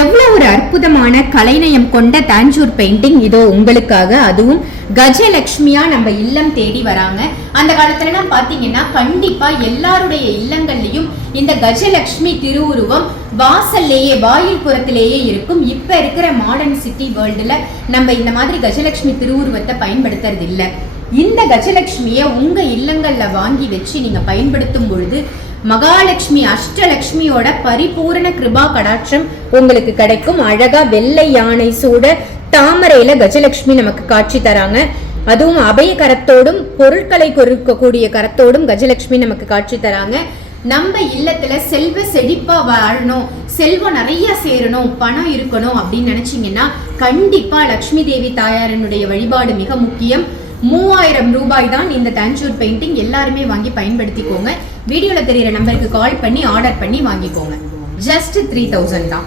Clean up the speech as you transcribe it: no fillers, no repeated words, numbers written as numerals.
எவ்வளவு ஒரு அற்புதமான கலைநயம் கொண்ட தாஞ்சூர் பெயிண்டிங் இதோ உங்களுக்காக. அதுவும் கஜலட்சுமியா நம்ம இல்லம் தேடி வராங்க. அந்த காலத்துல எல்லாம் பாத்தீங்கன்னா கண்டிப்பா எல்லாருடைய இல்லங்கள்லயும் இந்த கஜலட்சுமி திருவுருவம் வாசல்லேயே வாயில் புறத்திலேயே இருக்கும். இப்ப இருக்கிற மாடர்ன் சிட்டி வேர்ல்டுல நம்ம இந்த மாதிரி கஜலட்சுமி திருவுருவத்தை பயன்படுத்துறது இல்லை. இந்த கஜலட்சுமிய உங்க இல்லங்கள்ல வாங்கி வச்சு நீங்க பயன்படுத்தும் பொழுது மகாலட்சுமி அஷ்டலட்சுமியோட பரிபூரண கிருபா கடாட்சம் உங்களுக்கு கிடைக்கும். அழகா வெள்ளை யானை சூட தாமரையில கஜலட்சுமி நமக்கு காட்சி தராங்க. அதுவும் அபய கரத்தோடும் பொருட்களை கொடுக்கக்கூடிய கரத்தோடும் கஜலட்சுமி நமக்கு காட்சி தராங்க. நம்ம இல்லத்துல செல்வ செழிப்பா வாழணும், செல்வம் நிறைய சேரணும், பணம் இருக்கணும் அப்படின்னு நினைச்சீங்கன்னா கண்டிப்பா லட்சுமி தேவி தாயாரனுடைய வழிபாடு மிக முக்கியம். 3000 ரூபாய் தான் இந்த தாஞ்சூர் பெயிண்டிங். எல்லாருமே வாங்கி பயன்படுத்திக்கோங்க. வீடியோல தெரியுற நம்பருக்கு கால் பண்ணி ஆர்டர் பண்ணி வாங்கிக்கோங்க. ஜஸ்ட் 3000 தான்.